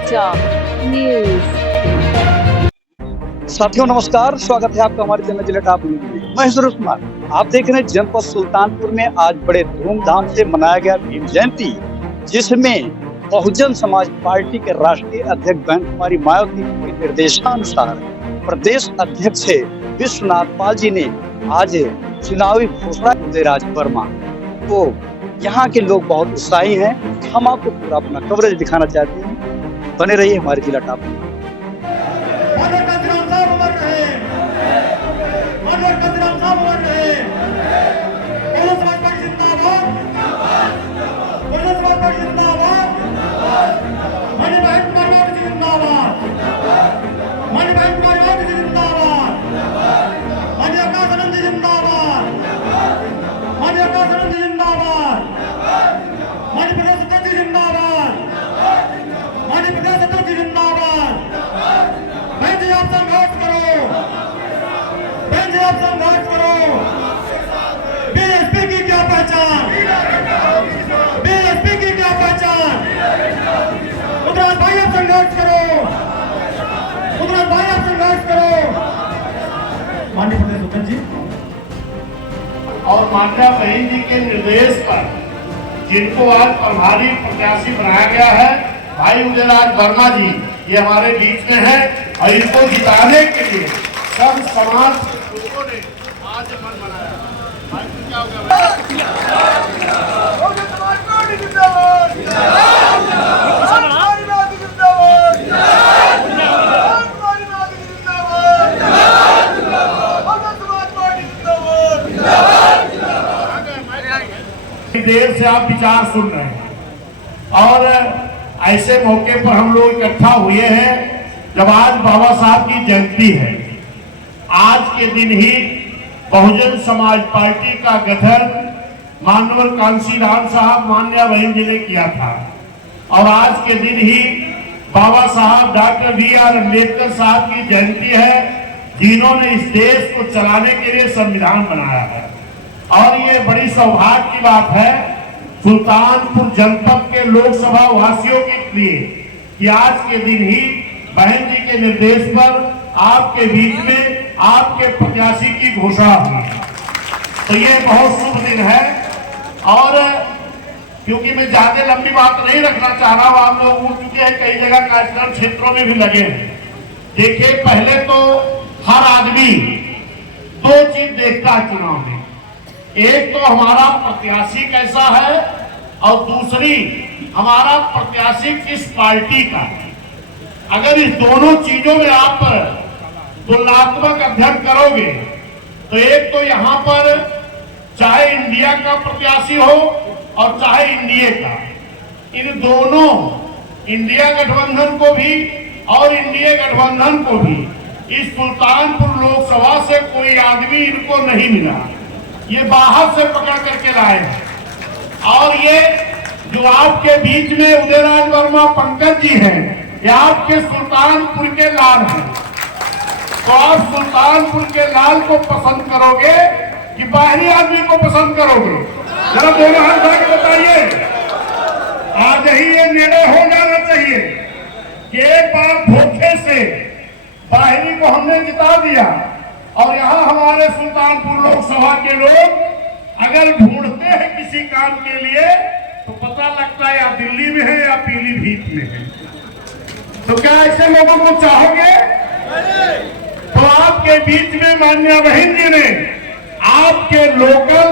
समाचार न्यूज। साथियों नमस्कार, स्वागत है आपका हमारे चैनल जिला टॉप न्यूज में। मैं सुरेश कुमार, आप देख रहे हैं जनपद सुल्तानपुर में आज बड़े धूमधाम से मनाया गया भीम जयंती, जिसमें बहुजन समाज पार्टी के राष्ट्रीय अध्यक्ष बहन कुमारी मायावती के निर्देशानुसार प्रदेश अध्यक्ष विश्वनाथ पाल जी ने आज चुनावी घोषणा उदयराज वर्मा। तो यहाँ के लोग बहुत उत्साही हैं। हम आपको पूरा अपना कवरेज दिखाना चाहते हैं, बने रहिए हमारे जिला टॉप में। बीएसपी की क्या पहचान, बीएसपी की क्या पहचान। उदयराज भाई आप संघर्ष करो, उदयराज भाई आप संघर्ष करो। माननीय प्रदेश अध्यक्ष जी और मान्या बहन जी के निर्देश पर जिनको आज प्रभारी प्रत्याशी बनाया गया है भाई उदयराज वर्मा जी, ये हमारे बीच में है और इनको जिताने के लिए सब समाज लोगों ने आज मन बनाया। भाई क्या होगा? देर से आप विचार सुन रहे हैं और ऐसे मौके पर हम लोग इकट्ठा हुए हैं जब आज बाबा साहब की जयंती है। आज के दिन ही बहुजन समाज पार्टी का गठन मानवर कांसी राम साहब मान्या बहन जी ने किया था और आज के दिन ही बाबा साहब डॉक्टर बी.आर. अम्बेडकर साहब की जयंती है, जिन्होंने इस देश को चलाने के लिए संविधान बनाया है। और ये बड़ी सौभाग्य की बात है सुल्तानपुर जनपद के लोकसभा वासियों के लिए कि आज के दिन ही बहन जी के निर्देश पर आपके बीच में आपके प्रत्याशी की घोषणा हुई। तो ये बहुत शुभ दिन है और क्योंकि मैं ज्यादा लंबी बात नहीं रखना चाह रहा हूं, आप लोग उठ चुके हैं, कई जगह कार्यक्रम क्षेत्रों में भी लगे हैं। देखिए, पहले तो हर आदमी दो चीज देखता है चुनाव में, एक तो हमारा प्रत्याशी कैसा है और दूसरी हमारा प्रत्याशी किस पार्टी का है। अगर इस दोनों चीजों में आप तुलनात्मक अध्ययन करोगे तो एक तो यहाँ पर चाहे इंडिया का प्रत्याशी हो और चाहे एनडीए का, इन दोनों इंडिया गठबंधन को भी और एनडीए गठबंधन को भी इस सुल्तानपुर लोकसभा से कोई आदमी इनको नहीं मिला, ये बाहर से पकड़ करके लाए हैं। और ये जो आपके बीच में उदयराज वर्मा पंकज जी हैं, ये आपके सुल्तानपुर के लाल हैं। तो आप सुल्तानपुर के लाल को पसंद करोगे कि बाहरी आदमी को पसंद करोगे? जरा दोनों हाथ उठा के बताइए। आज ही ये निर्णय हो जाना चाहिए कि एक बार धोखे से बाहरी को हमने जिता दिया और यहाँ हमारे सुल्तानपुर लोकसभा के लोग अगर ढूंढते हैं किसी काम के लिए तो पता लगता है या दिल्ली में है या पीलीभीत में है। तो क्या ऐसे लोगों को चाहोगे? तो आपके बीच में मान्या बहन जी ने आपके लोकल,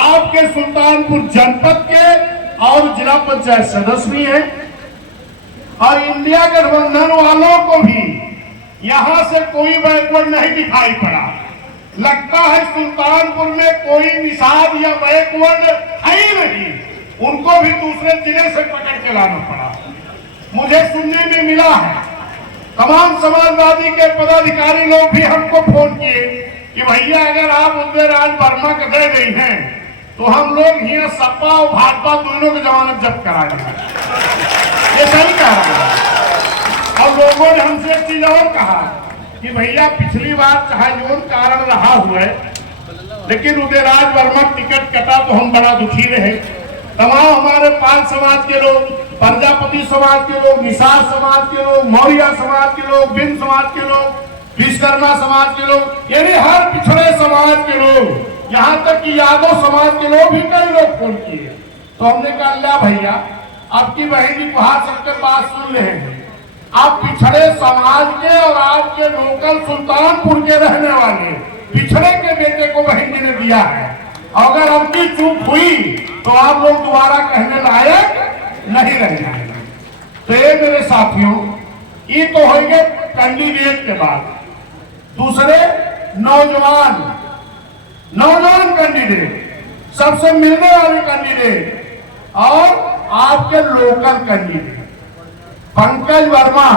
आपके सुल्तानपुर जनपद के और जिला पंचायत सदस्य भी हैं और इंडिया गठबंधन वालों को भी यहां से कोई बैकवर्ड नहीं दिखाई पड़ा। लगता है सुल्तानपुर में कोई निषाद या बैकवर्ड है ही नहीं, उनको भी दूसरे जिले से पकड़ के लाना पड़ा। मुझे सुनने में मिला है तमाम समाजवादी के पदाधिकारी लोग भी हमको फोन किए कि भैया अगर आप उदयराज वर्मा के दे गई हैं तो हम लोग यहाँ सपा और भाजपा दोनों की जमानत जब्त करा देंगे। ये सही कह रहा है। और लोगों ने हमसे एक चीज और कहा कि भैया पिछली बार चाहे जो कारण रहा हुआ है, लेकिन उदयराज वर्मा टिकट कटा तो हम बड़ा दुखी रहे। तमाम हमारे पाल समाज के लोग प्रजापति समाज के लोग, निषाद समाज के लोग, मौर्य समाज के लोग, बिंद समाज के लोग, विश्वकर्मा समाज के लोग, यानी हर पिछड़े समाज के लोग, यहाँ तक कि यादव समाज के लोग भी कई लोग फोन किए। तो हमने कहा ला भैया, आपकी बहन की गुहार सबके पास सुन ले हैं, आप पिछड़े समाज के और आपके लोकल सुल्तानपुर के रहने वाले पिछड़े के बेटे को बहन जी ने दिया है। अगर आपकी चूक हुई तो आप लोग दोबारा कहने लायक नहीं रह जाएंगे। तो ये मेरे साथियों, ये तो हो गए कैंडिडेट के बाद। दूसरे नौजवान कैंडिडेट, सबसे मिलने वाले कैंडिडेट और आपके लोकल कैंडिडेट। पंकज वर्मा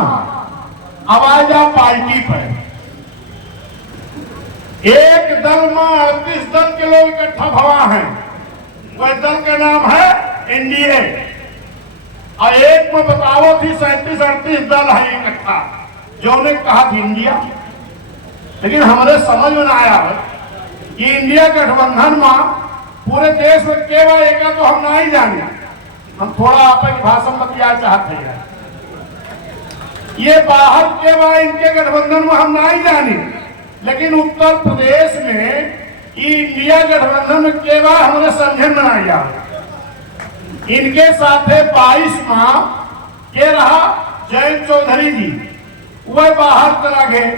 आवाजा पार्टी पर एक दल में 38 दल के लोग इकट्ठा भवा हैं। वह दल का नाम है एनडीए और एक में बताओ थी 37-38 दल है इकट्ठा, जो ने कहा थी इंडिया। लेकिन हमारे समझ में आया है कि इंडिया गठबंधन में पूरे देश में केवल एक तो हम नहीं जाने, हम थोड़ा आपकी भाषण बतिया चाहते हैं। ये बाहर केवल इनके गठबंधन में हम नहीं जाने, लेकिन उत्तर प्रदेश में इंडिया गठबंधन में केवल हमारे समझे में नहीं आ। इनके साथ 22 माह के रहा जयंत चौधरी जी, वह बाहर चला गए।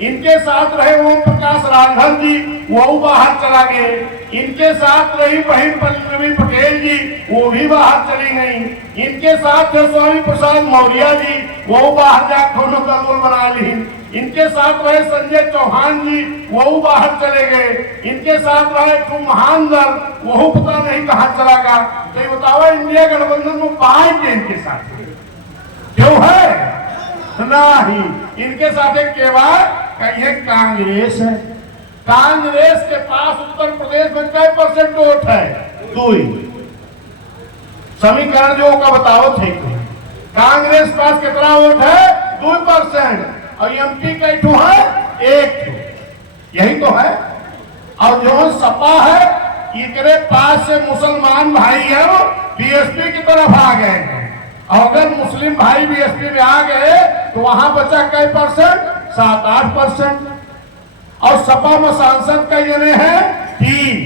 इनके साथ रहे ओम प्रकाश राघव जी, वो बाहर चला गए। इनके साथ रही बहन पल्लवी पटेल जी, वो भी बाहर चली गई। इनके साथ थे स्वामी प्रसाद मौर्य जी, वो बाहर जाकर दल बना ली। इनके साथ रहे संजय चौहान जी, वो बाहर चले गए। इनके साथ रहे एक महान दल, वो पता नहीं कहाँ चला गया। तो बताओ इंडिया गठबंधन में बाहर के इनके साथ क्यों है? नहीं, इनके साथ एक केवल कहीं कांग्रेस है। कांग्रेस के पास उत्तर प्रदेश में कई % वोट है? 2। समीकरण जो का बताओ थे, कांग्रेस पास कितना वोट है? 2%। और एमपी का इठू है 1, यही तो है। और जो सपा है, इनके पास से मुसलमान भाई है वो बीएसपी की तरफ आ गए हैं। और अगर मुस्लिम भाई बीएसपी में आ गए तो वहां बचा कई %? 7-8%। और सपा में सांसद कई जने हैं? 3।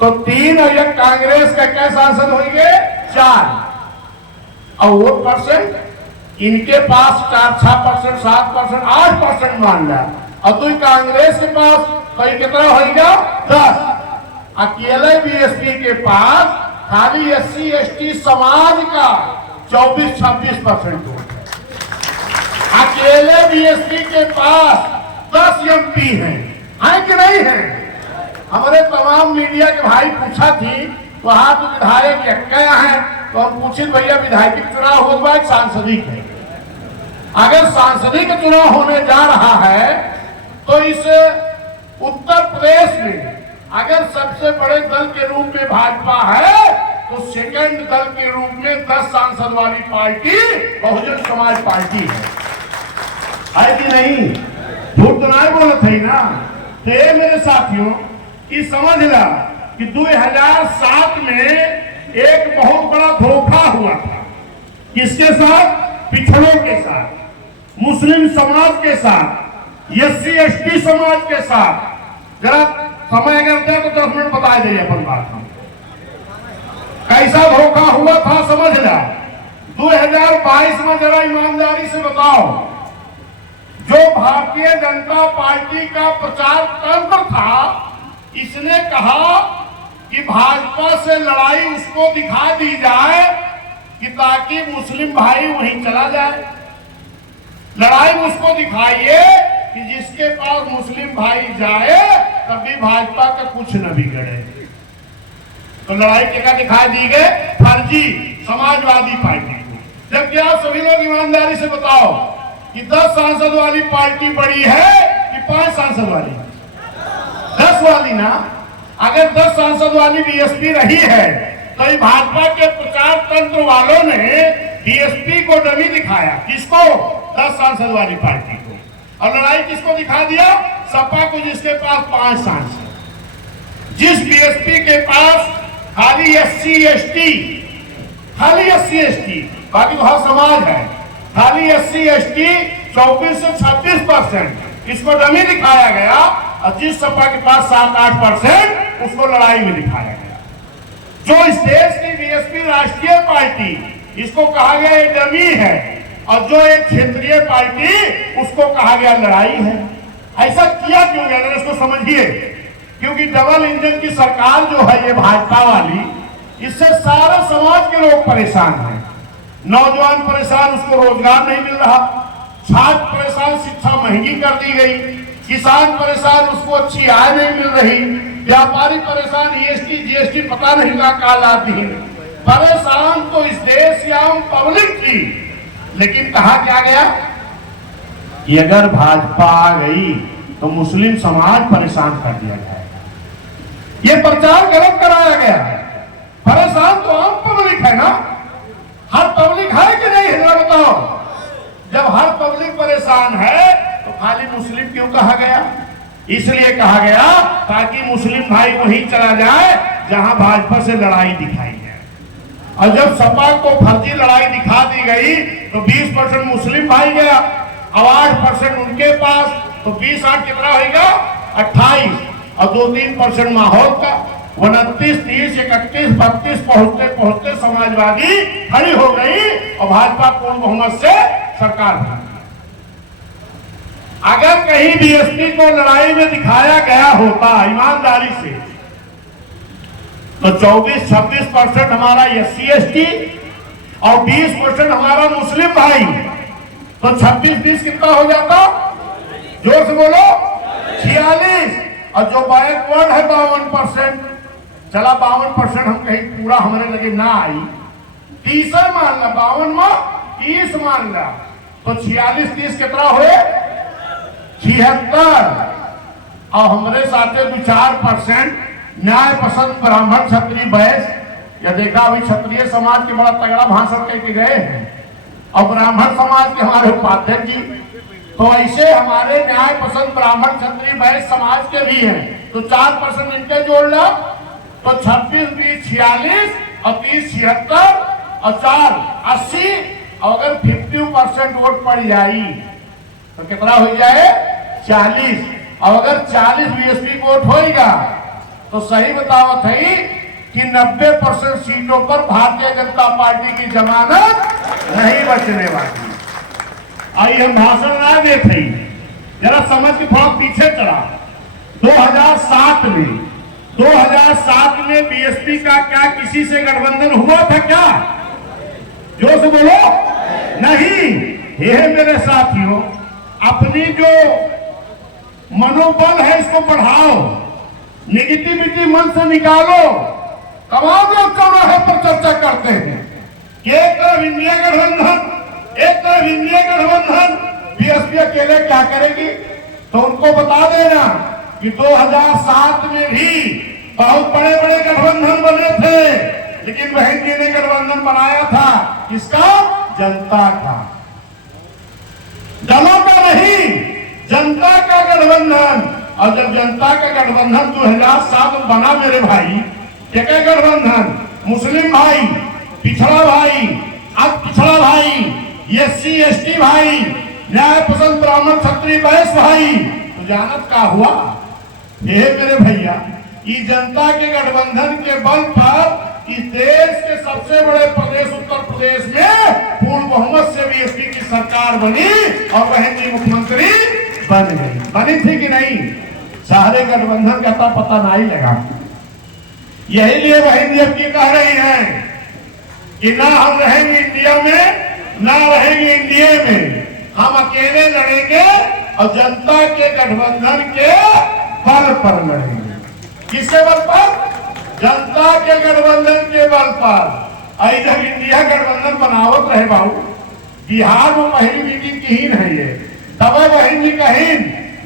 तो 3 और एक कांग्रेस का क्या सांसद होंगे? 4। और वोट % इनके पास 4-6%, 7%, 8% मान लिया। और तो कांग्रेस के पास कई कितना होगा? 10। अकेले बीएसपी के पास खाली SC ST समाज का 24-26% वोट है। अकेले बीएसपी के पास 10 MP हैं, है कि नहीं है? हमारे तमाम मीडिया के भाई पूछा थी वहां तो विधायक क्या है, तो हम पूछे भैया विधायक चुनाव हो जाए सांसदी के। अगर सांसदी का चुनाव होने जा रहा है तो इस उत्तर प्रदेश में अगर सबसे बड़े दल के रूप में भाजपा है तो सेकंड दल के रूप में 10 सांसद वाली पार्टी बहुजन समाज पार्टी है कि नहीं? झूठ तो नहीं बोलत है ना। तो मेरे साथियों की समझ ला कि 2007 में एक बहुत बड़ा धोखा हुआ था। किसके साथ? पिछड़ों के साथ, मुस्लिम समाज के साथ, SC ST समाज के साथ। जरा समय अगर दे तो 10 मिनट बता दे अपन बात। हम कैसा धोखा हुआ था समझ ला। 2022 में जरा ईमानदारी से बताओ, जो भारतीय जनता पार्टी का प्रचार तंत्र था, इसने कहा कि भाजपा से लड़ाई उसको दिखा दी जाए कि ताकि मुस्लिम भाई वहीं चला जाए। लड़ाई उसको दिखाइए कि जिसके पास मुस्लिम भाई जाए तभी भाजपा का कुछ न बिगड़े। तो लड़ाई क्या दिखाई दी गई? फर्जी समाजवादी पार्टी को। जबकि आप सभी लोग ईमानदारी से बताओ कि 10 सांसद वाली पार्टी बड़ी है कि 5 सांसद वाली? 10 वाली ना। अगर 10 सांसद वाली बीएसपी रही है तो ये भाजपा के प्रचार तंत्र वालों ने बीएसपी को डमी दिखाया। किसको? 10 सांसद वाली पार्टी को। और लड़ाई किसको दिखा दिया? सपा को, जिसके पास 5 सांसद। जिस बीएसपी के पास खाली SC ST खाली SC/ST, बाकी तो हर समाज है। खाली SC/ST 24 से 26%, इसको डमी दिखाया गया। और जिस सपा के पास 7-8% उसको लड़ाई में दिखाया गया। जो इस देश की बीएसपी राष्ट्रीय पार्टी, इसको कहा गया ये डमी है, और जो एक क्षेत्रीय पार्टी उसको कहा गया लड़ाई है। ऐसा किया क्यों गया, इसको समझिए। क्योंकि डबल इंजन की सरकार जो है ये भाजपा वाली, इससे सारे समाज के लोग परेशान हैं। नौजवान परेशान, उसको रोजगार नहीं मिल रहा। छात्र परेशान, शिक्षा महंगी कर दी गई। किसान परेशान, उसको अच्छी आय नहीं मिल रही। व्यापारी परेशान, GST पता नहीं का लादीन। परेशान तो इस देश की आम पब्लिक थी, लेकिन कहा क्या गया कि अगर भाजपा आ गई तो मुस्लिम समाज परेशान कर दिया जाएगा। ये प्रचार गलत कराया गया है। परेशान तो आम पब्लिक है ना, हर पब्लिक है कि नहीं है, बताओ। जब हर पब्लिक परेशान है तो खाली मुस्लिम क्यों कहा गया? इसलिए कहा गया ताकि मुस्लिम भाई वहीं चला जाए जहां भाजपा से लड़ाई दिखाई है। और जब सपा को फर्जी लड़ाई दिखा दी गई तो 20% मुस्लिम भाई गया, अब 8% उनके पास, तो 20-8 कितना होगा? 28, और 2-3% माहौल का। 29, 30, 31, 32 पहुंचते पहुंचते समाजवादी खड़ी हो गई और भाजपा पूर्ण बहुमत से सरकार बनी। अगर कहीं बीएसपी को लड़ाई में दिखाया गया होता ईमानदारी से, तो 24-26% हमारा SC/ST और 20% हमारा मुस्लिम भाई, तो 26-20 कितना हो जाता? जोर से बोलो, 46। और जो बैकवर्ड है 52%, चला 52% हम कहीं पूरा हमारे लगे ना आई, 30 मान ला, 52 में 30 मान ला, तो 46-30 कितना हुए? 76। और हमारे साथ 4% न्याय पसंद ब्राह्मण क्षत्रिय वैश्य, या देखा अभी क्षत्रिय समाज के बड़ा तगड़ा भाषण करके गए हैं, और ब्राह्मण समाज के हमारे उपाध्यक्ष जी, तो ऐसे हमारे न्याय पसंद ब्राह्मण क्षत्रिय वैश्य समाज के भी हैं। तो 4% इनके जोड़ लो, तो 26-20 46 और 30 76 और 4 80। और अगर 50% वोट पड़ जाए तो कितना हो जाए? 40। और अगर 40 बीएसपी वोट होगा तो सही बतावत है कि 90% सीटों पर भारतीय जनता पार्टी की जमानत नहीं बचने वाली। आई हम भाषण ना देते, जरा समझ के थोड़ा पीछे चला। 2007 में बीएसपी का क्या किसी से गठबंधन हुआ था क्या? जो से बोलो, नहीं। ये मेरे साथियों, अपनी जो मनोबल है इसको बढ़ाओ, निगेटिविटी मन से निकालो। तमाम लोग चौराहे पर चर्चा करते हैं कि एक तरफ इंडिया गठबंधन, एक तरफ इंडिया गठबंधन, बीएसपी अकेले क्या करेगी? तो उनको बता देना कि 2007 में भी बहुत बड़े बड़े गठबंधन बने थे, लेकिन बहन जी ने गठबंधन बनाया था किसका? जनता का, दलों का नहीं, जनता का गठबंधन। और जब जनता का गठबंधन 2007 में बना मेरे भाई, क्या गठबंधन? मुस्लिम भाई, पिछड़ा भाई, अब पिछड़ा भाई, SC/ST भाई, न्याय पसंद ब्राह्मण क्षत्रिय वैश्य भाई, तो जानत का हुआ? ये मेरे भैया, ये जनता के गठबंधन के बल पर इस देश के सबसे बड़े प्रदेश उत्तर प्रदेश में पूर्ण बहुमत से बीएसपी की सरकार बनी और बहन जी मुख्यमंत्री बन गई। बनी थी कि नहीं? सारे गठबंधन का तो पता नहीं लगा। यही लिए बहन जी अब कह रही हैं कि ना हम रहेंगे इंडिया में, ना रहेंगे इंडिया में, हम अकेले लड़ेंगे और जनता के गठबंधन के बल पर लड़ेंगे। किसके बल पर? जनता के गठबंधन के बल पर। इधर इंडिया गठबंधन बनावत रहे बाबू, बिहार में पहली मीटिंग की ही नहीं है, तब बहन जी कहीं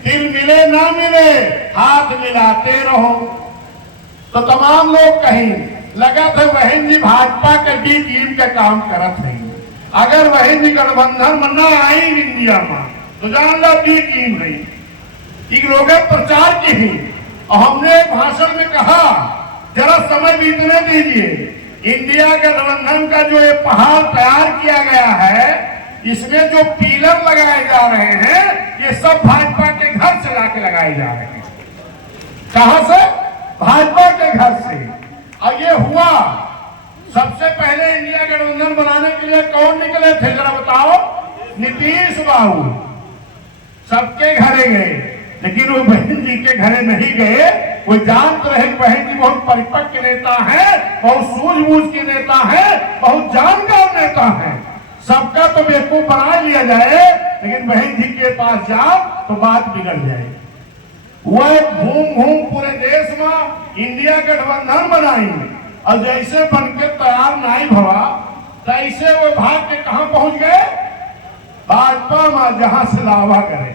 दिल मिले ना मिले हाथ मिलाते रहो। तो तमाम लोग कहीं लगा था बहन जी भाजपा के डी टीम के काम करत है। अगर बहन जी गठबंधन में न आई इंडिया में तो जान लो डी टीम नहीं। लोग प्रचार की ही, और हमने भाषण में कहा जरा समय बीतने दीजिए, इंडिया गठबंधन का जो ये पहाड़ तैयार किया गया है, इसमें जो पिलर लगाए जा रहे हैं, ये सब भाजपा के घर से लाके लगाए जा रहे हैं। कहां से? भाजपा के घर से। और ये हुआ, सबसे पहले इंडिया गठबंधन बनाने के लिए कौन निकले थे जरा बताओ? नीतीश बाबू। सबके घरे गए, लेकिन वो बहन जी के घरे नहीं गए। वो जानते रहे बहन जी बहुत परिपक्व नेता है, बहुत सूझबूझ के नेता है, बहुत जानकार नेता है। सबका तो बेवकूफ बना लिया जाए, लेकिन बहन जी के पास जाओ तो बात बिगड़ जाए। वह घूम घूम पूरे देश में इंडिया गठबंधन बनाई, और जैसे बनके तैयार नहीं हुआ, तैसे वो भाग के कहां पहुंच गए? भाजपा में, जहां से दावा करें।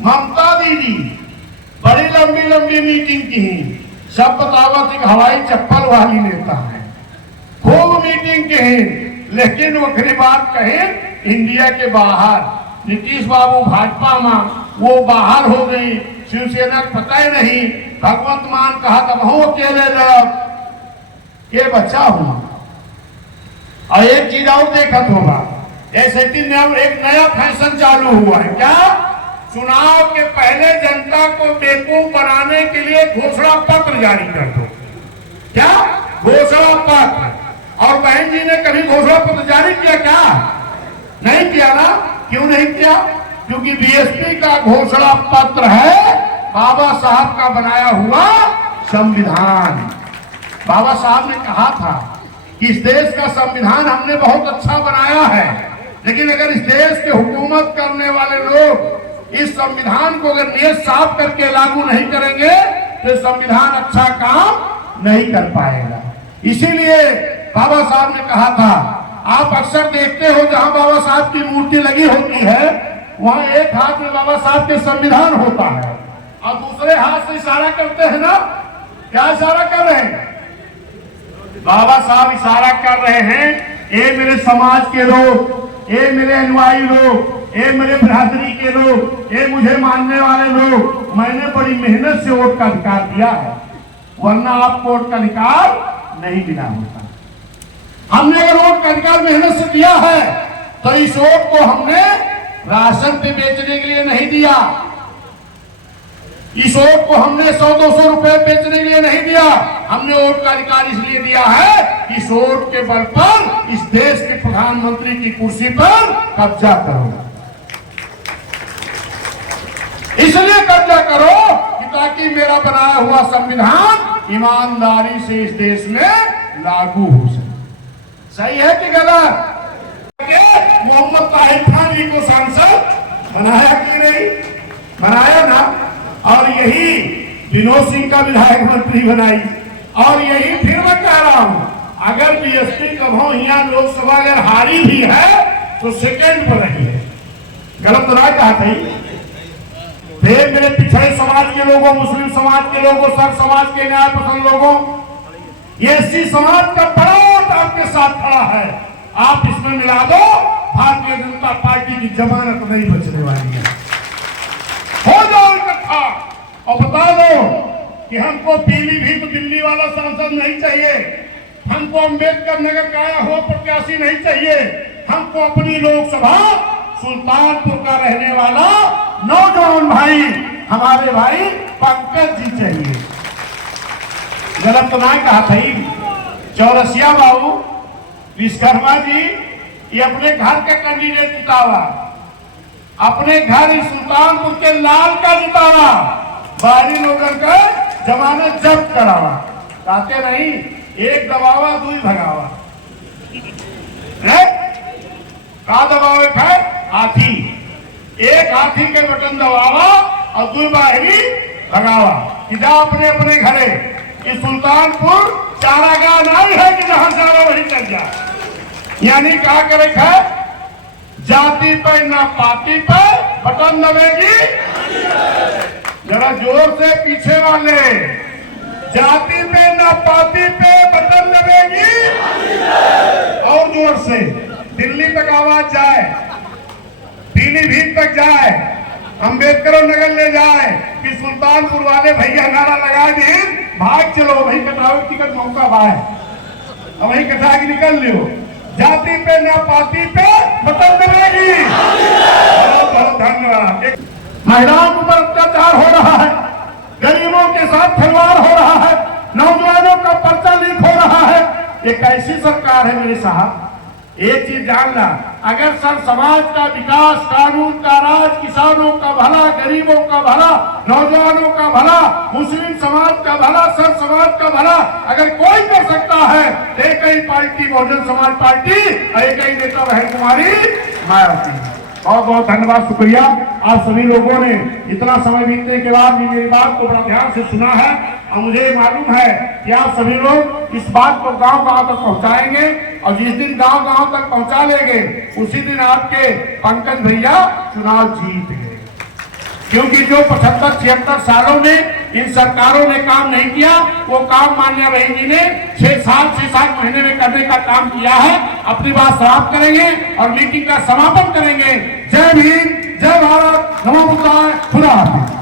ममता दीदी बड़ी लंबी लंबी मीटिंग की, सब बतावत एक हवाई चप्पल वाली नेता है, खूब मीटिंग की, लेकिन वो गरीब बात कहे इंडिया के बाहर। नीतीश बाबू भाजपा में, वो बाहर हो गई, शिवसेना पता ही नहीं। भगवंत मान कहा था बहु अकेले लड़ब, ये बच्चा हुआ। और एक चीज और देखत होगा, एसआईटी में एक नया फैशन चालू हुआ है। क्या? चुनाव के पहले जनता को बेवकूफ बनाने के लिए घोषणा पत्र जारी कर दो। क्या? घोषणा पत्र। और बहन जी ने कभी घोषणा पत्र जारी किया क्या? नहीं किया ना। क्यों नहीं किया? क्योंकि बीएसपी का घोषणा पत्र है बाबा साहब का बनाया हुआ संविधान। बाबा साहब ने कहा था कि इस देश का संविधान हमने बहुत अच्छा बनाया है, लेकिन अगर इस देश के हुकूमत करने वाले लोग इस संविधान को अगर नीयत साफ करके लागू नहीं करेंगे तो संविधान अच्छा काम नहीं कर पाएगा। इसीलिए बाबा साहब ने कहा था, आप अक्सर देखते हो जहां बाबा साहब की मूर्ति लगी होती है, वहां एक हाथ में बाबा साहब के संविधान होता है और दूसरे हाथ से इशारा करते हैं ना। क्या इशारा कर रहे हैं? बाबा साहब इशारा कर रहे हैं, ए मेरे समाज के लोग, ए मेरे अनुयायी लोग, ए मेरे बिरादरी के लोग, ए मुझे मानने वाले लोग, मैंने बड़ी मेहनत से वोट का अधिकार दिया है, वरना आपको वोट का अधिकार नहीं मिला होता। हमने अगर वोट का अधिकार मेहनत से दिया है तो इस वोट को हमने राशन पे बेचने के लिए नहीं दिया, इस वोट को हमने 100-200 रुपए बेचने के लिए नहीं दिया। हमने वोट का अधिकार इसलिए दिया है कि इस वोट के बल पर इस देश के प्रधानमंत्री की कुर्सी पर कब्जा करो, इसलिए कब्जा करो कि ताकि मेरा बनाया हुआ संविधान ईमानदारी से इस देश में लागू हो सके। सही है कि गलत? मोहम्मद ताहिर खान जी को सांसद बनाया कि नहीं? बनाया ना। और यही विनोद सिंह का विधायक मंत्री बनाई। और यही फिर मैं कह रहा हूं, अगर बीएसपी कभो यहाँ लोकसभा अगर हारी भी है तो सेकेंड पर रही है। गलत तो नहीं कहा था। फिर मेरे पिछड़े समाज के लोगों, मुस्लिम समाज के लोगों, सब समाज के न्याय पसंद लोगों, ये एससी समाज का बड़ा वोट आपके साथ खड़ा है। आप इसमें मिला दो, भारतीय जनता पार्टी की जमानत नहीं बचने वाली है। हो जाओ इकट्ठा और बता दो कि हमको पीलीभीत दिल्ली वाला सांसद नहीं चाहिए, हमको अंबेडकर नगर का आया हुआ प्रत्याशी नहीं चाहिए, हमको अपनी लोकसभा सुल्तानपुर का रहने वाला नौजवान भाई, हमारे भाई पंकज जी चाहिए। गलत तो ना कहा था। चौरसिया बाबू विश्वकर्मा जी ये अपने घर का कैंडिडेट जितावा, अपने घर सुल्तानपुर के लाल का जितावा, बाहरी लोगों का जमानत जब्त करावा। कहते नहीं, एक दबावा दुई भगावा। का दबावे है? हाथी। एक हाथी के बटन दबावा और दुई बाहरी भगावा। जा अपने अपने घरे। ये सुल्तानपुर चारागाह नहीं है कि जहां जाना वही चल जाए। यानी क्या करे है? जाति पे ना पार्टी पे बटन दबेगी। जरा जोर से पीछे वाले, जाति पे ना पार्टी पे बटन दबेगी। और जोर से दिल्ली तक आवाज जाए, पीलीभीत तक जाए, अंबेडकर नगर ले जाए कि सुल्तानपुर वाले भैया नारा लगा दे, भाग चलो भाई, कटावे टिकट मौका बाय। अब वही कथा की निकल लियो, जाति पे ना पार्टी पे मतलब करेगी। बहुत बहुत धन्यवाद। महिलाओं के ऊपर अत्याचार हो रहा है, गरीबों के साथ खिलवाड़ हो रहा है, नौजवानों का पर्चा लीक हो रहा है। ये कैसी सरकार है मेरे साहब? एक चीज जानना, अगर सर समाज का विकास, कानून का राज, किसानों का भला, गरीबों का भला, नौजवानों का भला, मुस्लिम समाज का भला, सर समाज का भला अगर कोई कर सकता है तो एक ही पार्टी बहुजन समाज पार्टी, एक ही नेता बहन कुमारी मायावती। बहुत बहुत धन्यवाद, शुक्रिया। आप सभी लोगों ने इतना समय बीतने के बाद भी मेरी बात को बड़ा ध्यान से सुना है और मुझे मालूम है कि आप सभी लोग इस बात को गांव-गांव तक पहुंचाएंगे और जिस दिन गांव-गांव तक पहुंचा लेंगे उसी दिन आपके पंकज भैया चुनाव जीत गए। क्योंकि जो 75-76 सालों में इन सरकारों ने काम नहीं किया, वो काम मान्या बहन जी ने 6-7 महीने में करने का काम किया है। अपनी बात समाप्त करेंगे और मीटिंग का समापन करेंगे। जय भीम, जय भारत, नमो बुद्धाय, खुदा हाफिज।